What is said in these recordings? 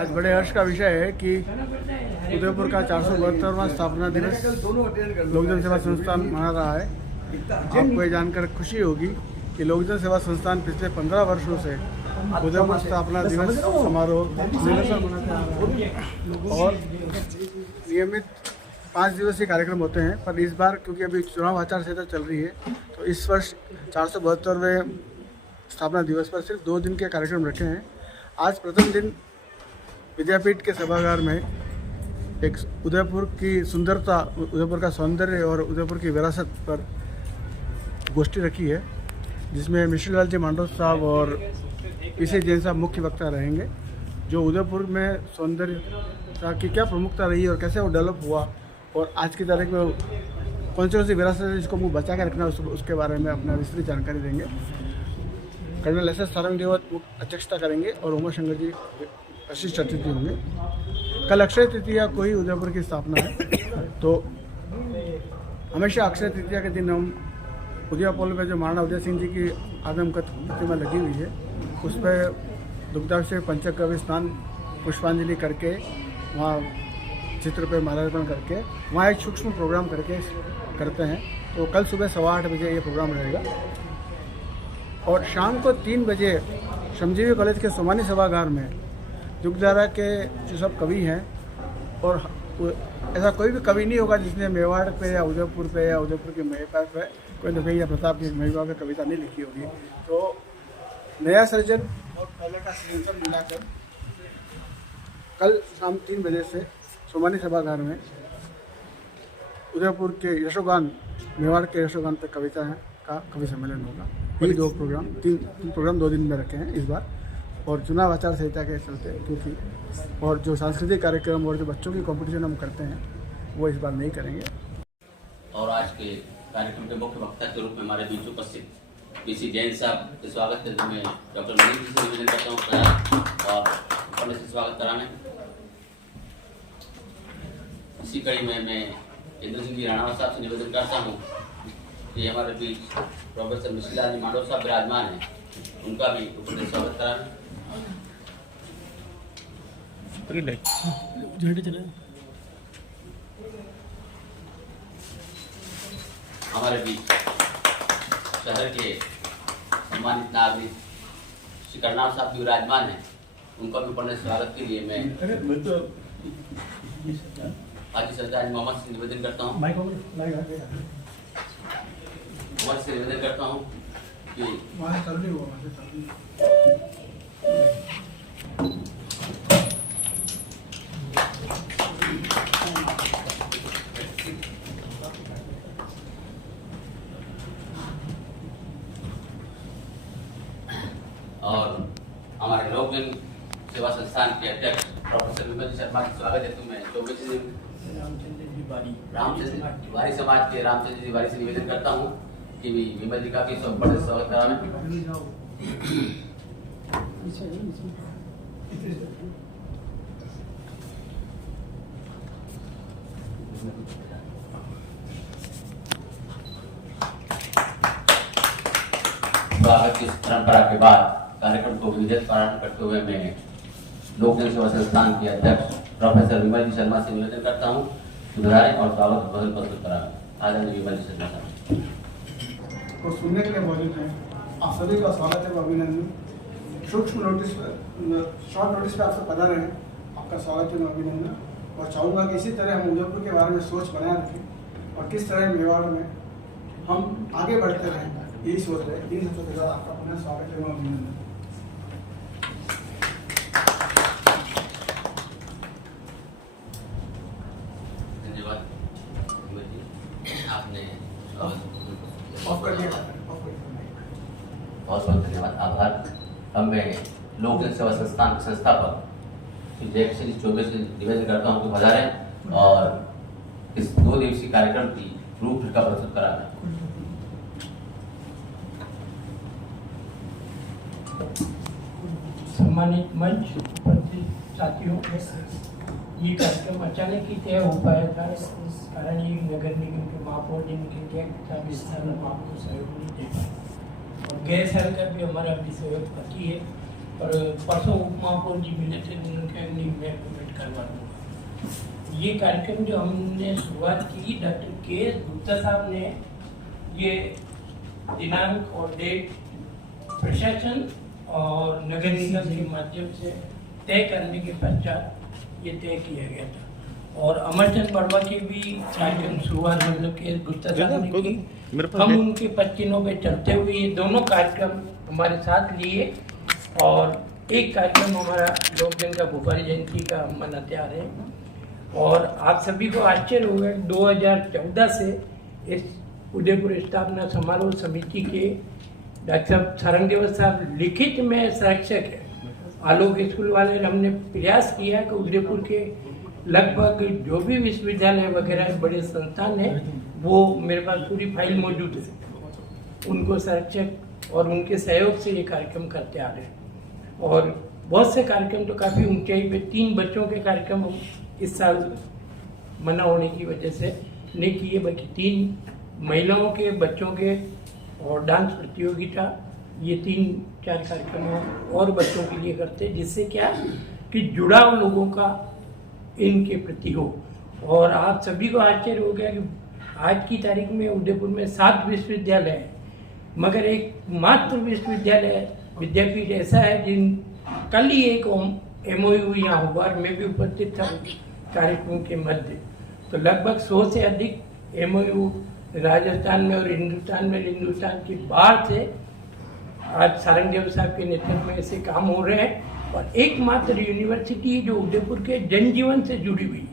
आज बड़े हर्ष का विषय है कि उदयपुर का 472वां स्थापना दिवस लोकजन सेवा संस्थान मना रहा है। आपको ये जानकर खुशी होगी कि लोकजन सेवा संस्थान पिछले 15 वर्षों से उदयपुर स्थापना दिवस समारोह निरंतर मनाते आ रहा है और नियमित 5 दिवसीय कार्यक्रम होते हैं। पर इस बार क्योंकि अभी चुनाव आचार संहिता चल रही है तो इस वर्ष 472वें स्थापना दिवस पर सिर्फ 2 दिन के कार्यक्रम रखे हैं। आज प्रथम दिन विद्यापीठ के सभागार में एक उदयपुर की सुंदरता, उदयपुर का सौंदर्य और उदयपुर की विरासत पर गोष्ठी रखी है, जिसमें मिश्री लाल जी मांडो साहब और पीसी जैन साहब मुख्य वक्ता रहेंगे। जो उदयपुर में सौंदर्यता की क्या प्रमुखता रही और कैसे वो डेवलप हुआ और आज की तारीख में कौन सी विरासत है जिसको मुँह बचा के रखना उसके बारे में अपना विस्तृत जानकारी देंगे। कर्नल एस एस सारंग देवत अध्यक्षता करेंगे और उमा शंकर जी विशिष्ट अतिथि होंगे। कल अक्षय तृतीया को ही उदयपुर की स्थापना है, तो हमेशा अक्षय तृतीया के दिन हम उदया पोल पे जो महाराणा उदय सिंह जी की आदमकद प्रतिमा लगी हुई है उस पर दुग्धाभिषेक पंचगव्य स्नान पुष्पांजलि करके वहाँ चित्र पे माल्यार्पण करके वहाँ एक सूक्ष्म प्रोग्राम करते हैं। तो कल सुबह 8:15 बजे ये प्रोग्राम रहेगा और शाम को 3 बजे श्रमजीवी कॉलेज के सोमानी सभागार में युगधारा के जो सब कवि हैं, और ऐसा कोई भी कवि नहीं होगा जिसने मेवाड़ पे या उदयपुर के महिपा पे कोई न या प्रताप की महिपा पे कविता नहीं लिखी होगी। तो नया सृजन और पहले का सृजन मिलाकर कल शाम 3 बजे से सोमानी सभागार में उदयपुर के यशोगान, मेवाड़ के यशोगान पे कविता का कवि सम्मेलन होगा। यही 2 प्रोग्राम, 3 प्रोग्राम 2 दिन में रखे हैं इस बार, और चुनाव आचार संहिता के चलते क्योंकि और जो सांस्कृतिक कार्यक्रम और जो बच्चों की कंपटीशन हम करते हैं वो इस बार नहीं करेंगे। और आज के कार्यक्रम के मुख्य वक्ता के रूप में हमारे बीच उपस्थित पीसी जैन साहब के स्वागत के मैं डॉक्टर मनीष जी से निवेदन करता हूँ और ऊपर से स्वागत कराने। इसी कड़ी में मैं इंद्र सिंह जी राणा साहब से निवेदन करता हूँ कि हमारे बीच प्रोफेसर मिश्री लाल जी मांडो साहब विराजमान हैं, उनका भी ऊपर से स्वागत कराने। हमारे बीच शहर के सम्मानित नागरिक श्री करनाल साहब भी विराजमान हैं, उनका भी ऊपर स्वागत के लिए मैं हाजी सरदार मोहम्मद से निवेदन करता हूँ कि और हमारे लोकजन सेवा संस्थान के अध्यक्ष प्रोफेसर विमल शर्मा का स्वागत है। मैं रामचंद्र तिवारी समाज के रामचंद्र तिवारी से निवेदन करता हूँ कि विमल जी का भी बड़े स्वागत कराना। स्वागत की परंपरा के बाद कार्यक्रम को विधिवत प्रारंभ करते हुए मैं लोकजन सेवा संस्थान के अध्यक्ष प्रोफेसर विमल जी शर्मा से निवेदन करता हूँ सुधारें और स्वागत बदल प्रस्तुत कराएं। आदरणीय विमल जी शर्मा साहब को सुनने के लिए मौजूद हैं। आप सभी का स्वागत है, अभिनंदन। सूक्ष्म नोटिस शॉर्ट नोटिस पे आपसे पधारे हैं, आपका स्वागत है, अभिनंदन। और चाहूँगा कि इसी तरह हम उदयपुर के बारे में सोच बनाए रखें और किस तरह मेवाड़ में हम आगे बढ़ते रहें, यही सोच रहे हैं। इन सबसे के साथ आपका पुनः स्वागत है, अभिनंदन। धन्यवाद आपने बहुत बहुत धन्यवाद, आभार। अब मैं लोकजन सेवा संस्थान के संस्थापक श्री जयकिशन चौबे से निवेदन करता हूँ कि पधारें और इस 2 दिवसीय कार्यक्रम की रूपरेखा प्रस्तुत कराना। सम्मानित मंच, उपस्थित साथियों, ये कार्यक्रम अचानक ही तय हो पाया था, इस कारण ये नगर निगम के महापौर जी ने किया था विस्तार में आपको सहयोग नहीं देगा और गैर सरकार भी हमारा भी सहयोग करती है। और परसों उप महापौर जी मिले थे, उनके करवा दूंगा। ये कार्यक्रम जो हमने शुरुआत की, डॉक्टर के गुप्ता साहब ने ये दिनांक और डेट प्रशासन और नगर निगम के माध्यम से तय करने के पश्चात ये तय किया गया था। और अमरचंद बड़वा के भी कार्यक्रम शुरुआत मतलब के गुप्ता साहब ने की। हम उनके पत्तिनों पे चलते हुए ये दोनों कार्यक्रम हमारे साथ लिए और एक कार्यक्रम हमारा लोकजन का भोपाली जयंती का हम मनाते आ रहे हैं। और आप सभी को आश्चर्य होगा 2014 से इस उदयपुर स्थापना समारोह समिति के डॉक्टर साहब सारंगदेव साहब लिखित में संरक्षक है। आलोक स्कूल वाले हमने प्रयास किया कि उदयपुर के लगभग जो भी विश्वविद्यालय वगैरह बड़े संस्थान हैं वो मेरे पास पूरी फाइल मौजूद है, उनको संरक्षक और उनके सहयोग से ये कार्यक्रम करते आ रहे हैं। और बहुत से कार्यक्रम तो काफ़ी ऊंचाई पे 3 बच्चों के कार्यक्रम इस साल मना होने की वजह से नहीं किए, बल्कि 3 महिलाओं के बच्चों के और डांस प्रतियोगिता, ये 3-4 कार्यक्रम और बच्चों के लिए करते हैं, जिससे क्या कि जुड़ाव लोगों का इनके प्रति हो। और आप सभी को आश्चर्य हो गया कि आज की तारीख में उदयपुर में 7 विश्वविद्यालय हैं, मगर एक मात्र विश्वविद्यालय विद्यापीठ ऐसा है जिन कल ही एक MOU यहाँ हुआ और मैं भी उपस्थित था कार्यक्रम के मध्य। तो लगभग 100 से अधिक MOU राजस्थान में और हिंदुस्तान की बाहर से आज सारंगदेव साहब के नेतृत्व में ऐसे काम हो रहे हैं। और एकमात्र यूनिवर्सिटी जो उदयपुर के जनजीवन से जुड़ी हुई है,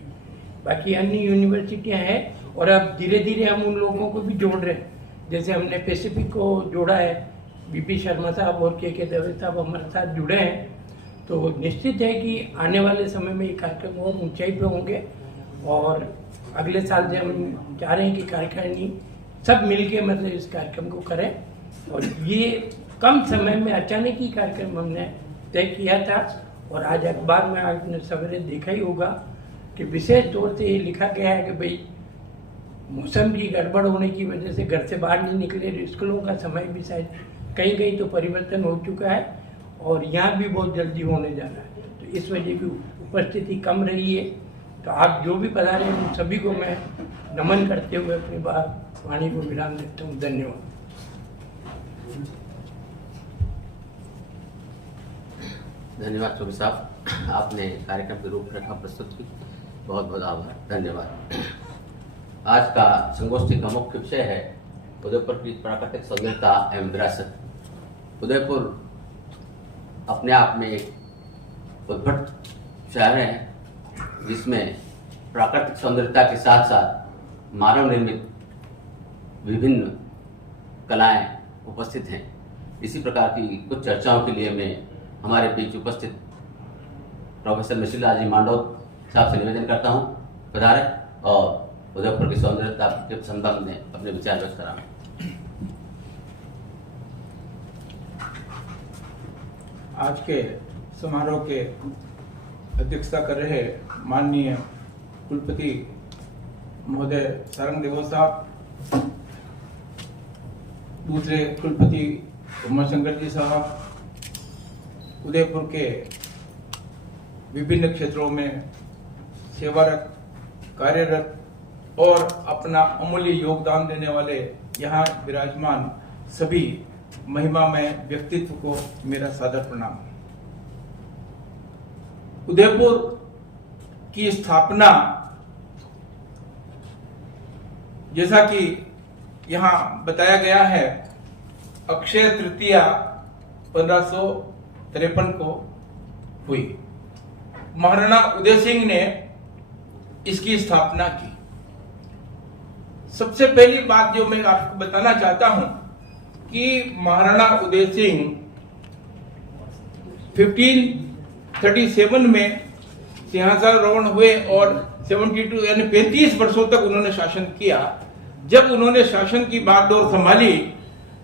बाकी अन्य यूनिवर्सिटियां हैं और अब धीरे धीरे हम उन लोगों को भी जोड़ रहे हैं। जैसे हमने पैसिफिक को जोड़ा है, BP शर्मा साहब और के दवे साहब हमारे साथ जुड़े हैं। तो निश्चित है कि आने वाले समय में ये कार्यक्रम और ऊंचाई पे होंगे और अगले साल से हम चाह रहे हैं कि कार्यकारिणी सब मिलके मतलब इस कार्यक्रम को करें। और ये कम समय में अचानक ही कार्यक्रम हमने तय किया था। और आज अखबार में आपने सवेरे देखा ही होगा कि विशेष तौर से ये लिखा गया है कि भाई मौसम की गड़बड़ होने की वजह से घर से बाहर नहीं निकले, स्कूलों का समय भी शायद कहीं कहीं तो परिवर्तन हो चुका है और यहाँ भी बहुत जल्दी होने जा रहा है। तो इस वजह की उपस्थिति कम रही है। तो आप जो भी पधारे हैं उन सभी को मैं नमन करते हुए अपनी बात वाणी को विराम देता हूँ। धन्यवाद। धन्यवाद चौबे साहब, आपने कार्यक्रम की रूपरेखा प्रस्तुत की, बहुत बहुत आभार, धन्यवाद। आज का संगोष्ठी का मुख्य विषय है उदयपुर की प्राकृतिक सौंदर्यता एवं विरासत। उदयपुर अपने आप में एक उद्भट शहर है जिसमें प्राकृतिक सौंदर्यता के साथ साथ मानव निर्मित विभिन्न कलाएं उपस्थित हैं। इसी प्रकार की कुछ चर्चाओं के लिए मैं हमारे बीच उपस्थित प्रोफेसर मिश्रीलाल जी मांडोद साहब से निवेदन करता हूं, पधारे और उदयपुर की सौंदर्यता के संबंध में अपने विचार व्यक्त कराएं। आज के समारोह के अध्यक्षता कर रहे माननीय कुलपति महोदय सारंगदेव साहब, दूसरे कुलपति उमाशंकर जी साहब, उदयपुर के विभिन्न क्षेत्रों में सेवारत, कार्यरत और अपना अमूल्य योगदान देने वाले यहाँ विराजमान सभी महिमामय व्यक्तित्व को मेरा सादर प्रणाम। उदयपुर की स्थापना, जैसा कि यहाँ बताया गया है, अक्षय तृतीया 1553 को हुई। महाराणा उदय सिंह ने इसकी स्थापना की। सबसे पहली बात जो मैं आपको बताना चाहता हूं कि महाराणा उदय सिंह 1537 में सिंहासनारोहण हुए और 72 यानी 35 वर्षों तक उन्होंने शासन किया। जब उन्होंने शासन की बागडोर संभाली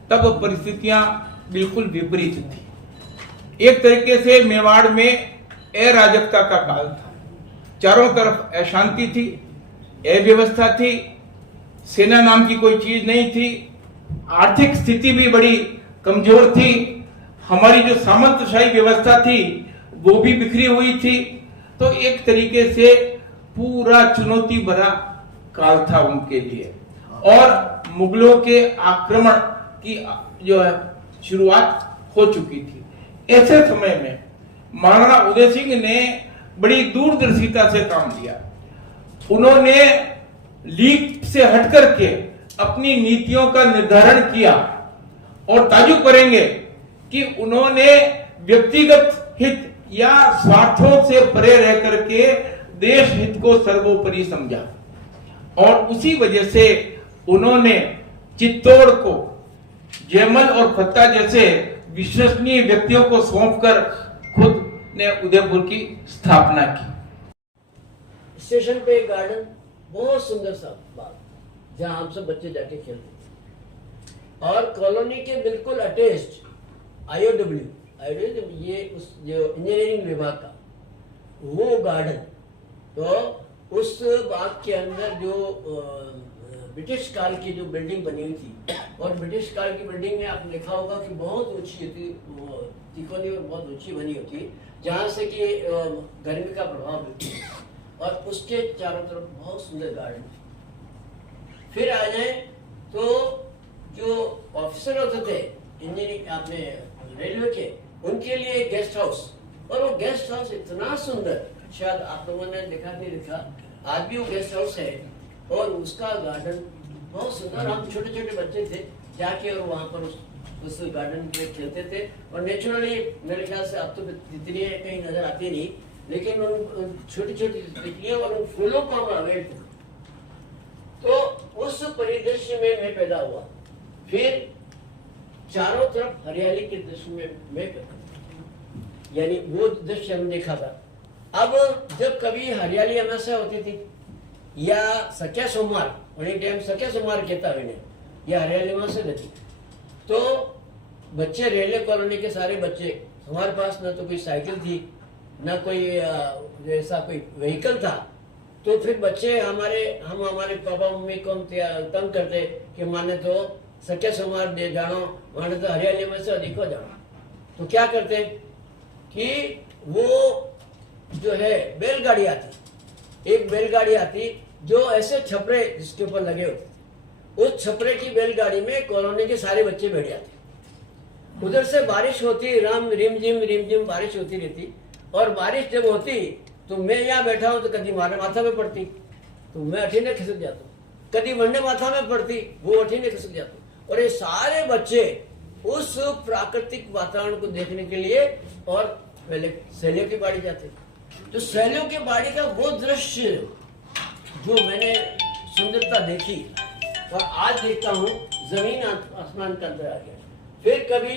तब परिस्थितियां बिल्कुल विपरीत थी। एक तरीके से मेवाड़ में अराजकता का काल था, चारों तरफ अशांति थी, अव्यवस्था थी, सेना नाम की कोई चीज नहीं थी, आर्थिक स्थिति भी बड़ी कमजोर थी, हमारी जो सामंतशाही व्यवस्था थी वो भी बिखरी हुई थी। तो तो एक तरीके से पूरा चुनौती भरा काल था उनके लिए, और मुगलों के आक्रमण की जो है शुरुआत हो चुकी थी। ऐसे समय में महाराणा उदय सिंह ने बड़ी दूरदर्शिता से काम लिया। उन्होंने लीग से हट करके अपनी नीतियों का निर्धारण किया, और ताजुब करेंगे कि उन्होंने व्यक्तिगत हित या स्वार्थों से परे रह करके देश हित को सर्वोपरि समझा, और उसी वजह से उन्होंने चित्तौड़ को जयमल और फत्ता जैसे विश्वसनीय व्यक्तियों को सौंपकर खुद ने उदयपुर की स्थापना की। स्टेशन पे एक गार्डन, बहुत सुंदर सा बाग, जहां हम सब बच्चे जाके खेलते थे, और कॉलोनी के बिल्कुल अटैच्ड आईओडब्ल्यू ये उस जो इंजीनियरिंग विभाग का वो गार्डन, तो उस बाग के अंदर जो ब्रिटिश काल की जो बिल्डिंग बनी हुई थी, और ब्रिटिश काल की बिल्डिंग में आपने देखा होगा कि बहुत ऊंची होती, तिकोनी और बहुत ऊंची बनी होती है, जहाँ से कि गर्मी का प्रभाव मिलता है, और उसके चारों तरफ बहुत सुंदर गार्डन। फिर आ जाए तो जो ऑफिसर होते थे इंजीनियरिंग आपने रेलवे के, उनके लिए गेस्ट हाउस, और वो गेस्ट हाउस इतना सुंदर, शायद आप लोगों ने देखा नहीं देखा, आज भी वो गेस्ट हाउस है, और उसका गार्डन बहुत सुंदर। हम छोटे छोटे बच्चे थे जाके और वहाँ पर उस गार्डन में खेलते थे, और नेचुरली मेरे ख्याल से अब तो तितलियाँ कहीं नजर आती नहीं, लेकिन उन छोटी छोटी तितलियों और उन फूलों को हम अवेयर थे। तो उस परिदृश्य में मैं पैदा हुआ। फिर चारों तरफ हरियाली के दृश्य में मैं पैदा हुआ, यानी वो दृश्य हम देखा था। अब जब कभी हरियाली अमावस्या होती थी या सख्या सोमवार, उन्हें टाइम सख्या सोमवार कहता है, या हरियाली अमावस्या रहती, तो बच्चे रेलवे कॉलोनी के सारे बच्चे, हमारे पास न तो कोई साइकिल थी न कोई ऐसा कोई व्हीकल था, तो फिर बच्चे हम हमारे पापा मम्मी को तंग करते कि माने तो सख्या सोमवार दे जानो, माने तो हरियाली में से अधिक हो जानो। तो क्या करते कि वो जो है बैलगाड़ी आती, एक बैलगाड़ी आती जो ऐसे छपरे जिसके ऊपर लगे होते, उस छपरे की बैलगाड़ी में कॉलोनी के सारे बच्चे बैठ जाते। उधर से बारिश होती, रिमझिम बारिश होती रहती, और बारिश जब होती तो मैं यहाँ बैठा हूँ तो कभी मारे माथा में पड़ती तो मैं अठीने खिसक जाता हूँ, कभी वन्ने माथा में पड़ती वो अठीने खिसक जाता हूँ। और ये सारे बच्चे उस प्राकृतिक वातावरण को देखने के लिए और पहले सैलियों की बाड़ी जाते। तो सैलियों की बाड़ी का वो दृश्य जो मैंने सुंदरता देखी और आज देखता हूँ, जमीन आसमान का अंतर आ गया। फिर कभी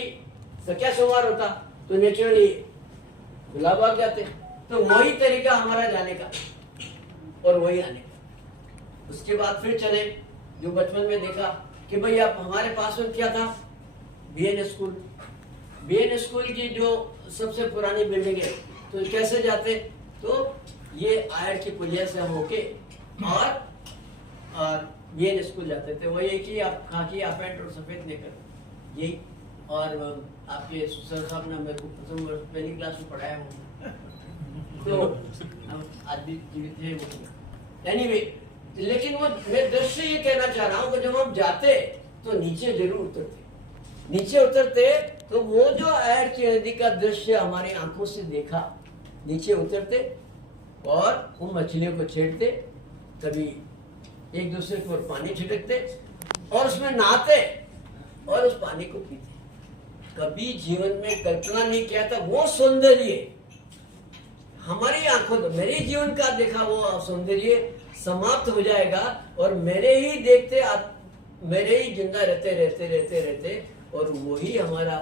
सख्या सोमवार होता तो नेचुरली गुलाब आ जाते, तो वही तरीका हमारा जाने का और वही आने का। उसके बाद फिर चले जो बचपन में देखा कि भाई आप हमारे पास में क्या था, बीएन स्कूल की जो सबसे पुरानी बिल्डिंग है, तो कैसे जाते, तो ये आयर की पुलिया से हम होके और बीएन स्कूल जाते थे। वही है कि आप खाकी या पैंट और सफेद लेकर यही, और आपके सर साहब ने मेरे को प्रथम वर्ष पहली क्लास में पढ़ाया हूँ, तो आज भी जीवित है वो। एनीवे, लेकिन वो मैं दृश्य ये कहना चाह रहा हूँ कि जब हम जाते तो नीचे जरूर उतरते तो वो जो आयर की नदी का दृश्य हमारी आंखों से देखा, नीचे उतरते और उन मछलियों को छेड़ते, कभी एक दूसरे के ऊपर पानी छिड़कते और उसमें नहाते और उस पानी को पीते। कभी जीवन में कल्पना नहीं किया था वो सौंदर्य हमारी आंखों तो, मेरे जीवन का देखा वो सौंदर्य समाप्त हो जाएगा और मेरे ही देखते आप मेरे ही जिंदा रहते और वही हमारा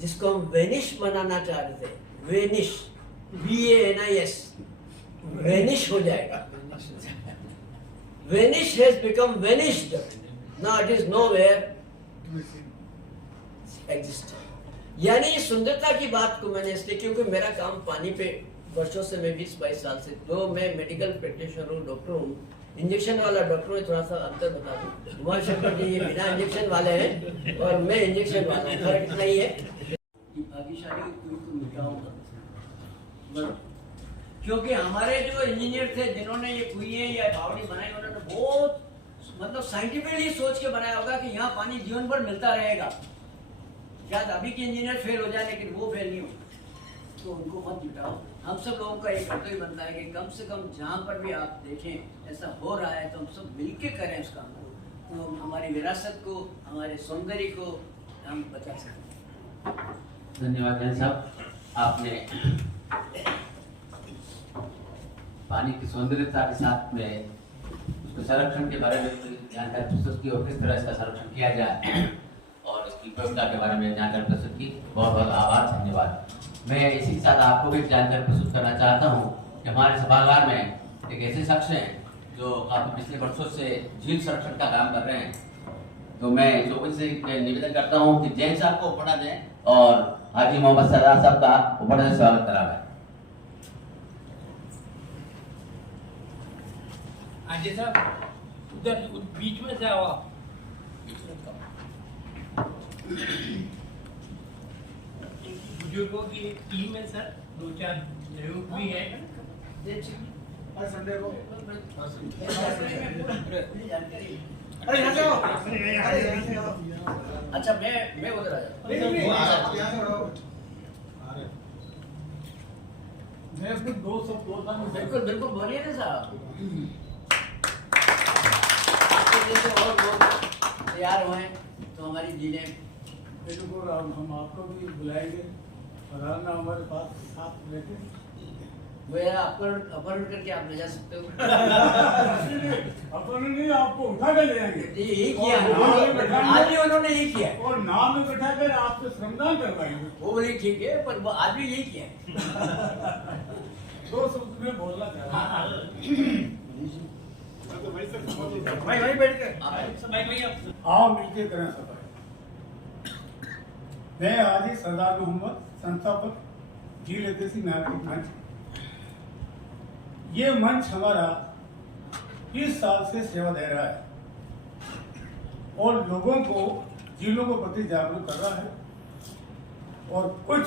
जिसको हम वेनिश बनाना चाह रहे थे, वेनिश VANIS, वेनिश हो जाएगा। Vanish has become vanished, now it is nowhere exist। यानी सुंदरता की बात को मैंने इसलिए, क्योंकि मेरा काम पानी पे वर्षों से, मैं 20-22 साल से, तो मैं मेडिकल प्रैक्टिशनर हूँ, डॉक्टर हूँ, इंजेक्शन वाला डॉक्टर में थोड़ा सा अंतर बता दूं। उमा शंकर जी ये बिना इंजेक्शन वाले हैं और मैं इंजेक्शन वाला हूँ, फर्क इतना ही है। भाग्यशाली को मिटाऊंगा, क्योंकि हमारे जो इंजीनियर थे जिन्होंने ये कुएं या बावड़ी बनाई, उन्होंने बहुत मतलब साइंटिफिकली सोच के बनाया होगा कि यहाँ पानी जीवन भर मिलता रहेगा। शायद अभी के इंजीनियर फेल हो जाए लेकिन वो फेल नहीं होगा, तो उनको मत जुटाओ। हम सब लोगों का एक कर्तव्य बनता है कि कम से कम जहाँ पर भी आप देखें ऐसा हो रहा है तो हम सब मिलके करें उस काम को, तो हमारी विरासत को, हमारे सौंदर्य को हम बचा सकते हैं। धन्यवाद जैन साहब, आपने पानी की सौंदर्यता के साथ में उसके संरक्षण के बारे में जानकारी प्रस्तुत की और किस तरह इसका संरक्षण किया जाए और इसकी उपयोगिता के बारे में जानकारी प्रस्तुत की। बहुत बहुत आभार, धन्यवाद। मैं इसी के साथ आपको भी जानकारी प्रस्तुत करना चाहता हूँ कि हमारे सभागार में एक ऐसे शख्स हैं जो काफी पिछले वर्षों से झील संरक्षण का काम कर रहे हैं। तो मैं लोगों से निवेदन करता हूँ कि जैन साहब को उपड़ा दें और हाजी मोहम्मद सरदार साहब का उपड़ा से स्वागत कराएं। हाजी साहब उधर बीच में से आओ आप। बुजुर्गों की एक टीम है सर, 2-4 लोग भी है। संडे को अच्छा मैं उधर आ जाता बिल्कुल बिल्कुल बोलिए ना साहब। आपके जैसे और लोग तैयार हुए तो हमारी झीलें बिल्कुल हम आपको भी बुलाएंगे और आना हमारे पास साथ लेके वो यार अपहरण करके आप ले जा सकते हो। अपन नहीं आपको उठा कर ले जाएंगे यही किया है, आज भी उन्होंने यही किया है। और नाम में बैठा कर आपसे श्रमदान करवाएंगे। वो बोली ठीक है, पर वो आज भी यही किया है। दो शब्द में बोलना चाहता भाई बैठ के आओ मिलके करें सफाई। मैं हाजी सरदार मोहम्मद, संस्थापक झील ऐतिहासिक नागरिक मंच। ये मंच हमारा 20 साल से सेवा दे रहा है और लोगों को झीलों के प्रति जागरूक कर रहा है और कुछ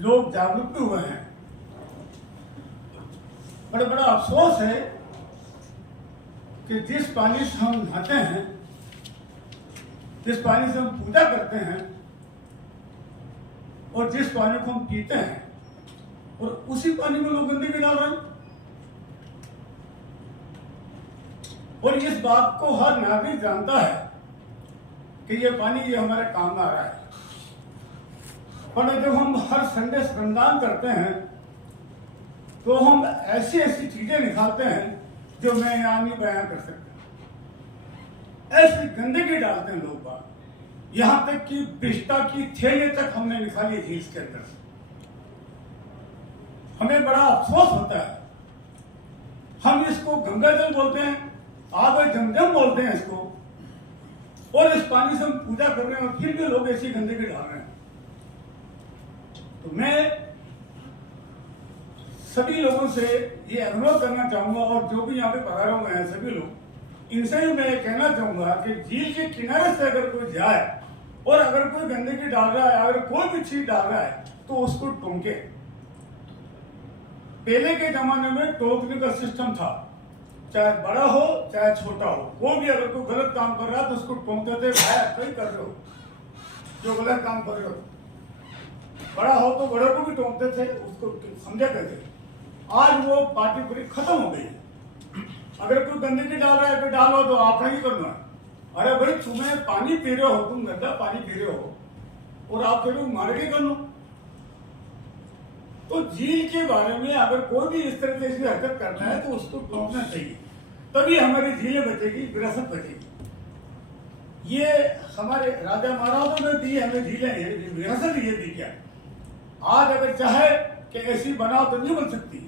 लोग जागरूक भी हुए हैं। बड़ा अफसोस है कि जिस पानी से हम नहाते हैं, जिस पानी से हम पूजा करते हैं और जिस पानी को हम पीते हैं, और उसी पानी में लोग गंदगी डाल रहे हैं। और इस बात को हर नागरिक जानता है कि ये पानी ये हमारे काम में आ रहा है, पर जब हम हर संडे श्रमदान करते हैं तो हम ऐसी ऐसी चीजें निकालते हैं जो मैं यहाँ नहीं बयान कर सकता। ऐसी गंदगी डालते हैं लोग बात, यहाँ तक कि बिस्टा की थैली तक हमने निकाली है झील के अंदर से। हमें बड़ा अफसोस होता है। हम इसको गंगा जल बोलते हैं, आब जमजम बोलते हैं इसको, और इस पानी से हम पूजा कर रहे हैं और फिर भी लोग ऐसी गंदगी डाल रहे हैं। तो मैं सभी लोगों से ये अनुरोध करना चाहूंगा और जो भी यहाँ पे पधारे हुए हैं सभी लोग, इनसे भी मैं कहना चाहूंगा कि झील के किनारे से अगर कोई जाए और अगर कोई गंदगी डाल रहा है, अगर कोई भी चीज डाल रहा है तो उसको टोके। पहले के जमाने में टोकने का सिस्टम था, चाहे बड़ा हो चाहे छोटा हो, कोई भी अगर कोई गलत काम कर रहा है तो उसको टोकते थे, भाई आप ही कर रहे हो जो गलत काम कर रहे हो। बड़ा हो तो बड़े को भी टोकते थे, उसको समझाते थे। आज वो पार्टी पूरी खत्म हो गई। अगर कोई गंदगी डाल रहा है तो डालो, तो आपने ही करना है। अरे भाई तुम्हें पानी पी रहे हो, तुम गंदा पानी पी रहे हो और आप फिर मार के कर लो। तो झील के बारे में अगर कोई भी इस तरह से हरकत करना है तो उसको टोकना चाहिए, तभी हमारी झीलें बचेगी, विरासत बचेगी। ये हमारे राजा महाराजों ने दी हमें झीलें, विरासत ये दी क्या। आज अगर चाहे कि ऐसी बनाओ तो नहीं बन सकती,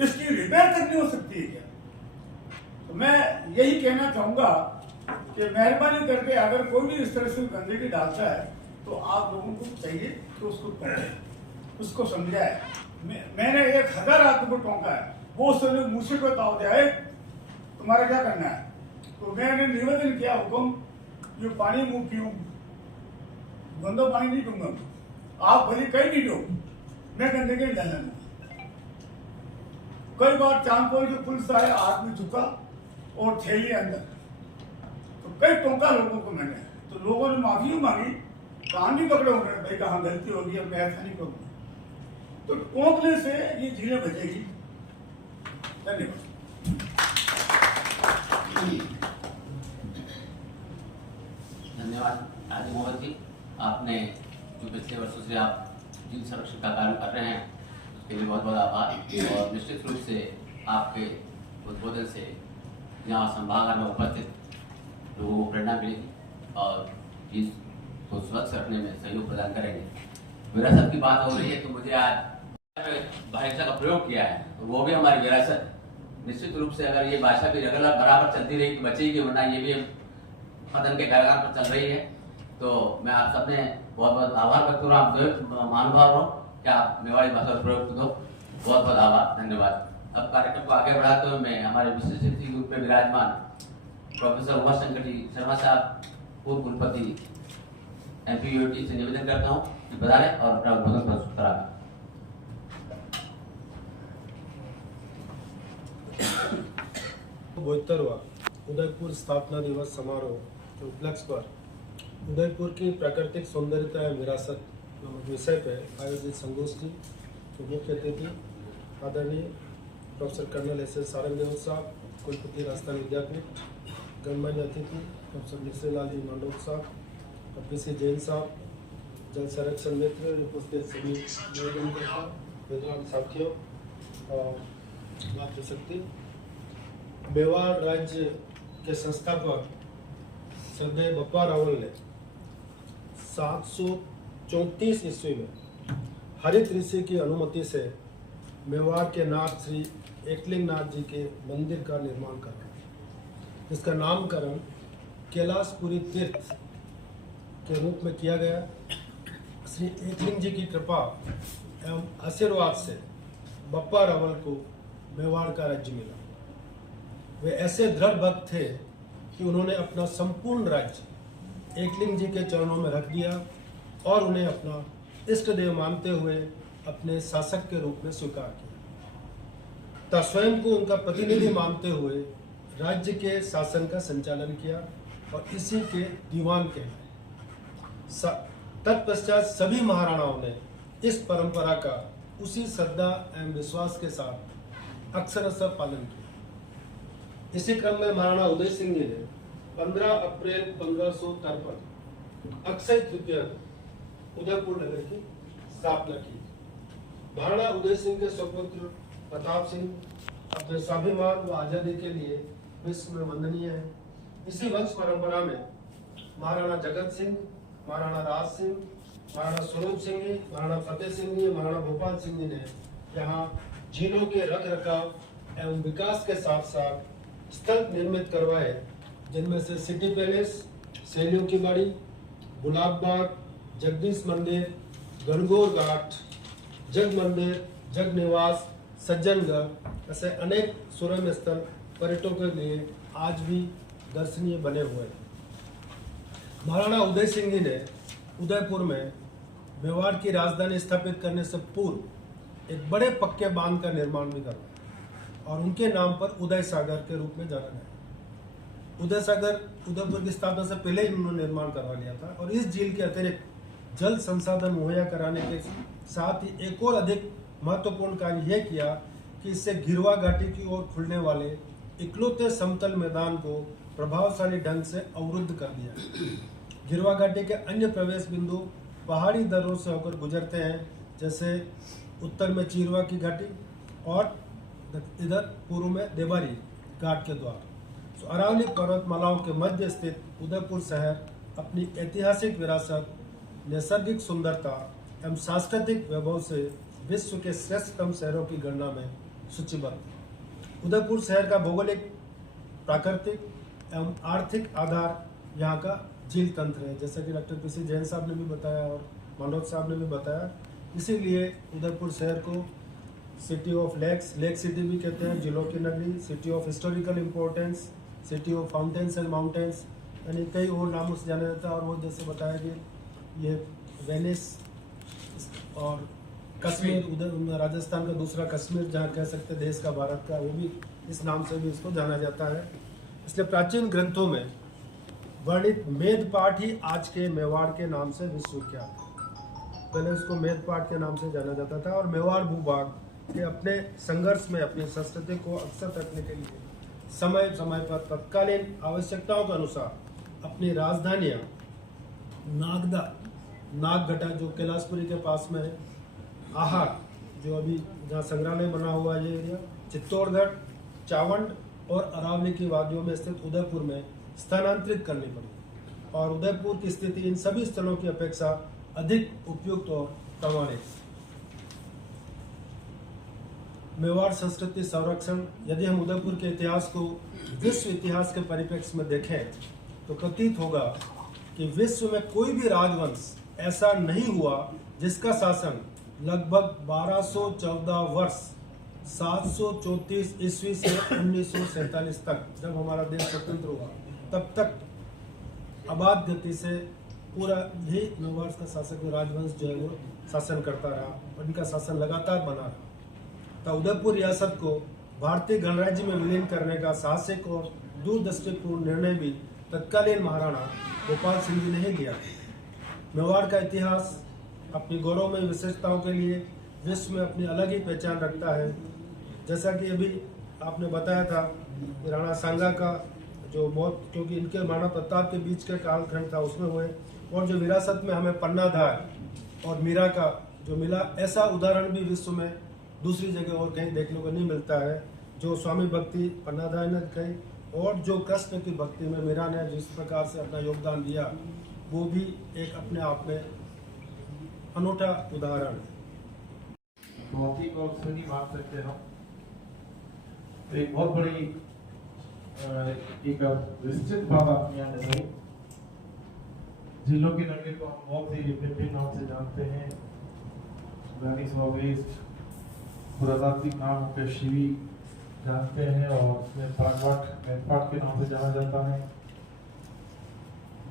इसकी रिपेयर तक नहीं हो सकती है क्या। तो मैं यही कहना चाहूंगा कि मेहरबानी करके अगर कोई भी इस तरह से गंदगी डालता है तो आप लोगों को चाहिए कि उसको पकड़े, उसको समझाए। मैंने 1000 आदमी को टोका है, वो उसने मुझसे को ताव दिया है तुम्हारा क्या करना है। तो मैंने निवेदन किया, हुक्म ये पानी मुंह पीऊं, गंदा पानी नहीं पीऊंगा, आप भले कहीं भी दो, मैं गंदगी नहीं डालना दूंगा। कई बार चांदपोल के पुल से आया आदमी झुका और थैली अंदर, तो कई टोका लोगों को मैंने, तो लोगों ने माफी मांगी, कान भी पकड़े उन्होंने, भाई कहाँ गलती होगी, अब मैं ऐसा नहीं करूँगा। तो टोकने से ये झीलें बचेगी। धन्यवाद। धन्यवाद राजीव मोहन जी, आपने जो पिछले वर्षों से आप झील संरक्षण का कार्य कर रहे हैं उसके लिए बहुत बहुत आभार। और निश्चित रूप से आपके उद्बोधन से यहाँ संभाग में उपस्थित लोगों को प्रेरणा मिलेगी और झील को स्वच्छ रखने में सहयोग प्रदान करेंगे। विरासत की बात हो रही है तो मुझे आज भाषा का प्रयोग किया है, तो वो भी हमारी विरासत। निश्चित रूप से अगर ये भाषा भी रेगुलर बराबर चलती रही तो बचेगी, वरना ये भी खत्म के कगार पर चल रही है। तो मैं आप सबने बहुत बहुत आभार व्यक्त करूँ, आप महानुभाव हो कि आप मेवाड़ी भाषा का प्रयोग दो। बहुत बहुत आभार, धन्यवाद। अब कार्यक्रम को आगे बढ़ाते हुए मैं हमारे विशिष्ट अतिथि रूप में विराजमान प्रोफेसर उमा शंकर जी शर्मा साहब, पूर्व कुलपति MPUIT से निवेदन करता हूँ कि बधाएं और अपना उद्बोधन प्रस्तुत कराएं। 72वां उदयपुर स्थापना दिवस समारोह के उपलक्ष्य पर उदयपुर की प्राकृतिक सौंदर्यता एवं विरासत नामक विषय पर आयोजित संगोष्ठी के मुख्य अतिथि आदरणीय प्रोफेसर कर्नल SS सारंगदेव साहब, कुलपति राजस्थान विद्यापीठ, गणमान्य अतिथि प्रोफेसर मिश्रीलाल जी मांडोक साहब, PC जैन साहब, जल संरक्षण मित्र, उपस्थित सभी विद्वान साथियों और मातृशक्ति। मेवाड़ राज्य के संस्थापक श्रद्धेय बप्पा रावल ने 734 ईस्वी में हरित ऋषि की अनुमति से मेवाड़ के नाथ श्री एकलिंग नाथ जी के मंदिर का निर्माण करा, जिसका नामकरण कैलाशपुरी तीर्थ के रूप में किया गया। श्री एकलिंग जी की कृपा एवं आशीर्वाद से बप्पा रावल को मेवाड़ का राज्य मिला। वे ऐसे दृढ़ भक्त थे कि उन्होंने अपना संपूर्ण राज्य एकलिंग जी के चरणों में रख दिया और उन्हें अपना इष्ट देव मानते हुए अपने शासक के रूप में स्वीकार किया तथा स्वयं को उनका प्रतिनिधि मानते हुए राज्य के शासन का संचालन किया और इसी के दीवान कहलाए। तत्पश्चात सभी महाराणाओं ने इस परंपरा का उसी श्रद्धा एवं विश्वास के साथ अक्षरशः पालन किया। इसी क्रम में महाराणा उदय सिंह जी ने 15 अप्रैल 1553 अक्षय तृतीया उदयपुर नगर की स्थापना की। महाराणा उदय सिंह के सुपुत्र प्रताप सिंह अपने स्वाभिमान व आजादी के लिए विश्व में वंदनीय है। इसी वंश परंपरा में महाराणा जगत सिंह, महाराणा राज सिंह, महाराणा स्वरूप सिंह जी, महाराणा फतेह सिंह जी, महाराणा भोपाल सिंह जी ने यहाँ झीलों के रख रखाव एवं विकास के साथ साथ स्थल निर्मित करवाए, जिनमें से सिटी पैलेस, सैलियों की बाड़ी, गुलाब बाग, जगदीश मंदिर, गणगौर घाट, जग मंदिर, जग निवास, सज्जनगढ़ ऐसे अनेक सुरम्य स्थल पर्यटकों के लिए आज भी दर्शनीय बने हुए हैं। महाराणा उदय सिंह जी ने उदयपुर में मेवाड़ की राजधानी स्थापित करने से पूर्व एक बड़े पक्के बांध का निर्माण भी करवाया और उनके नाम पर उदय सागर के रूप में जाना गया। उदय सागर उदयपुर की स्थापना से पहले ही उन्होंने निर्माण करवा लिया था और इस झील के अतिरिक्त जल संसाधन मुहैया कराने के साथ ही एक और अधिक महत्वपूर्ण कार्य यह किया कि इससे गिरवा घाटी की ओर खुलने वाले इकलौते समतल मैदान को प्रभावशाली ढंग से अवरुद्ध कर दिया। गिरवा घाटी के अन्य प्रवेश बिंदु पहाड़ी दर्रों से होकर गुजरते हैं, जैसे उत्तर में चीरवा की घाटी और इधर पूर्व में देवारी घाट के द्वार। तो अरावली पर्वतमालाओं के मध्य स्थित उदयपुर शहर अपनी ऐतिहासिक विरासत, नैसर्गिक सुंदरता एवं सांस्कृतिक वैभव से विश्व के श्रेष्ठतम शहरों की गणना में सूचीबद्ध। उदयपुर शहर का भौगोलिक, प्राकृतिक एवं आर्थिक आधार यहाँ का झील तंत्र है, जैसा कि डॉक्टर PC जैन साहब ने भी बताया और मांडोक साहब ने भी बताया। इसीलिए उदयपुर शहर को city of lakes, lake city भी कहते हैं, झीलों की नगरी, city of historical importance, city of fountains and mountains, यानी कई और नामों से जाना जाता है। और वो जैसे बताया कि ये वेनिस और कश्मीर, उधर राजस्थान का दूसरा कश्मीर, जहाँ कह सकते हैं देश का भारत का, वो भी इस नाम से भी इसको जाना जाता है। इसलिए प्राचीन ग्रंथों में वर्णित मेदपाट ही आज के मेवाड़ के नाम से विश्वविख्यात है। पहले इसको मेदपाट के नाम से जाना जाता था और मेवाड़ भूभाग के अपने संघर्ष में अपनी संस्कृति को अक्षत रखने के लिए समय समय पर तत्कालीन आवश्यकताओं के अनुसार अपनी राजधानियाँ नागदा, नागघटा जो कैलाशपुरी के पास में है, आहार जो अभी जहाँ संग्रहालय बना हुआ है ये एरिया, चित्तौड़गढ़, चावंड और अरावली की वादियों में स्थित उदयपुर में स्थानांतरित करनी पड़ी और उदयपुर की स्थिति इन सभी स्थलों की अपेक्षा अधिक उपयुक्त और प्रामाणिक। मेवाड़ संस्कृति संरक्षण, यदि हम उदयपुर के इतिहास को विश्व इतिहास के परिप्रेक्ष्य में देखें तो प्रतीत होगा कि विश्व में कोई भी राजवंश ऐसा नहीं हुआ जिसका शासन लगभग 1214 वर्ष 734 ईस्वी से 1947 तक, जब हमारा देश स्वतंत्र हुआ तब तक अबाध गति से पूरा यही मेवाड़ का शासक राजवंश जो है वो शासन करता रहा। उनका शासन लगातार बना रहा। तो उदयपुर रियासत को भारतीय गणराज्य में विलीन करने का साहसिक और दूरदृष्टिपूर्ण निर्णय भी तत्कालीन महाराणा गोपाल सिंह जी ने ही लिया। मेवाड़ का इतिहास अपनी गौरवमय विशेषताओं के लिए विश्व में अपनी अलग ही पहचान रखता है। जैसा कि अभी आपने बताया था कि राणा सांगा का जो बहुत, क्योंकि इनके महाराणा प्रताप के बीच का कालखंड था उसमें हुए, और जो विरासत में हमें पन्नाधार और मीरा का जो मिला, ऐसा उदाहरण भी विश्व में दूसरी जगह और कहीं देखने को नहीं मिलता है। जो स्वामी भक्ति पन्नाधार ने कही और जो कृष्ण की भक्ति में मीरा ने जिस प्रकार से अपना योगदान दिया, वो भी एक अपने आप में अनूठा उदाहरण है। भौतिक और सुनी मान सकते हैं हम। एक बहुत बड़ी एक विस्तृत बात आपने यहाँ बताई। जिलों की नगरी को हम बहुत ही विभिन्न नाम से जानते हैं। वैली सॉवेस्ट, पुरातात्विक नाम के शिवी जानते हैं और उसमें पाटवाट मेदपाट के नाम से जाना जाता है।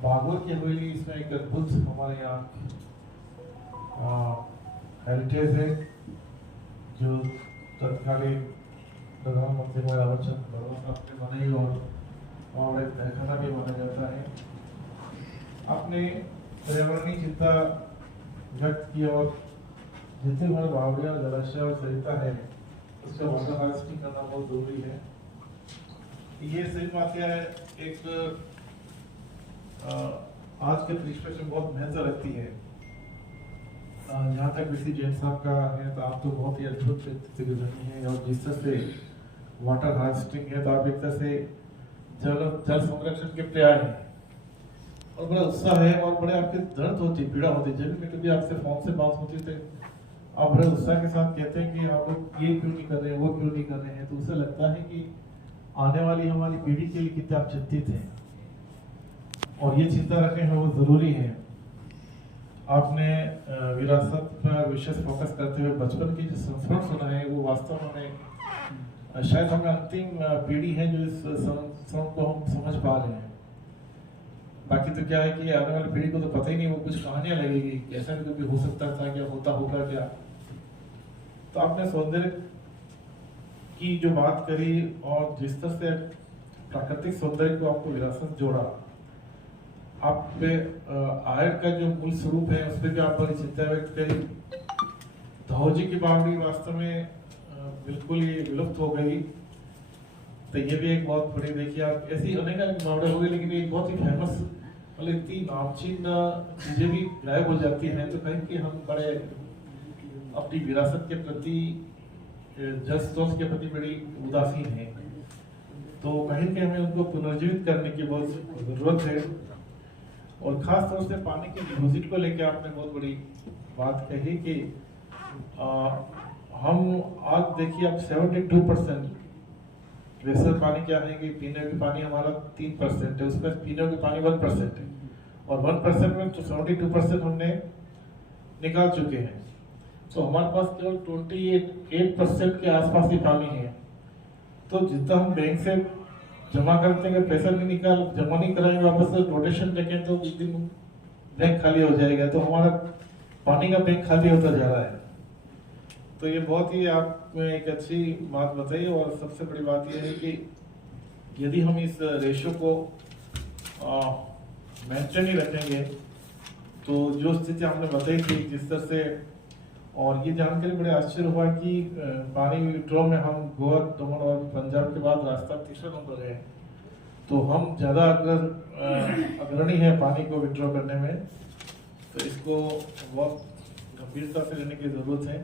बागोर की हवेली इसमें एक अद्भुत हमारे यहाँ हेरिटेज है जो तत्कालीन प्रधानमंत्री रावत चंद्र बनाई और एक तहखाना भी माना जाता है। आपने पर्यावरणीय चिंता व्यक्त की और जितने हमारे बावड़िया, जलाशय और सरिता है उसका वाटर हार्वेस्टिंग करना बहुत जरूरी है। ये सिर्फ वाकया है एक आज के परिप्रेक्ष्य में बहुत महत्व रखती है। जहाँ तक ऋषि जैन साहब का है तो आप तो बहुत ही अद्भुत व्यक्तित्व के धनी हैं और जिस तरह से वाटर हार्वेस्टिंग है तो आप एक तरह से जल संरक्षण के पर्याय हैं और बड़ा उत्साह है और बड़े आपके दर्द होती, पीड़ा होती। जब भी कभी आपसे फोन से बात होती थे आप बड़े उत्साह के साथ कहते हैं कि आप लोग ये क्यों नहीं कर रहे हैं, वो क्यों नहीं कर रहे हैं, तो उसे लगता है कि आने वाली हमारी पीढ़ी के लिए कितने आप चिंतित हैं और ये चिंता रखने में वो जरूरी है। आपने विरासत पर विशेष फोकस करते हुए बचपन की जो संस्मरण सुना है वो वास्तव में शायद हमें अंतिम पीढ़ी है जो इस संस्मरण को हम समझ पा रहे हैं। बाकी तो क्या है कि आने वाली पीढ़ी को तो पता ही नहीं, वो कुछ कहानियां लगेगी ऐसा भी कभी हो सकता था, क्या होता होगा क्या। तो आपने सौंदर्य की जो बात करी और जिस तरह से प्राकृतिक सौंदर्य को आपको विरासत जोड़ा, आप पे आयर का जो मूल स्वरूप है उस पर भी आप बड़ी चिंता व्यक्त करी। धौजी की बावड़ी वास्तव में बिल्कुल ही विलुप्त हो गई, तो ये भी एक बहुत बड़ी, देखिए आप ऐसी अनेक बावड़े हो गई लेकिन एक बहुत ही फेमस मतलब इतनी नामचीन चीजें भी गायब हो जाती हैं। तो कहीं कि हम बड़े अपनी विरासत के प्रति, जल स्रोत के प्रति बड़ी उदासीन है, तो कहीं कि हमें उनको पुनर्जीवित करने की बहुत जरूरत है। और खास तौर से पानी के डिपोजिट को लेकर आपने बहुत बड़ी बात कही कि हम आज देखिए अब 72% वैसे पानी क्या है कि पीने का पानी हमारा 3% है, उसमें पीने का पानी 1% है और 1% में तो 72% हमने निकाल चुके हैं। तो हमारे पास केवल 28% के आसपास ही पानी है। तो जितना हम बैंक से जमा करते हैं, पैसा नहीं जमा नहीं कराएंगे, वापस से रोटेशन देखें तो उस दिन बैंक खाली हो जाएगा। तो हमारा पानी का बैंक खाली होता जा रहा है। तो ये बहुत ही आपने एक अच्छी बात बताई, और सबसे बड़ी बात ये है कि यदि हम इस रेशियो को मेंटेन ही रखेंगे तो जो स्थिति आपने बताई थी जिस तरह से, और ये जानकर बड़े आश्चर्य हुआ कि पानी विड्रॉ में हम गोवा, दमन और पंजाब के बाद राजस्थान तीसरे नंबर है। तो हम ज़्यादा अग्रणी है पानी को विड्रॉ करने में, तो इसको बहुत गंभीरता से लेने की ज़रूरत है।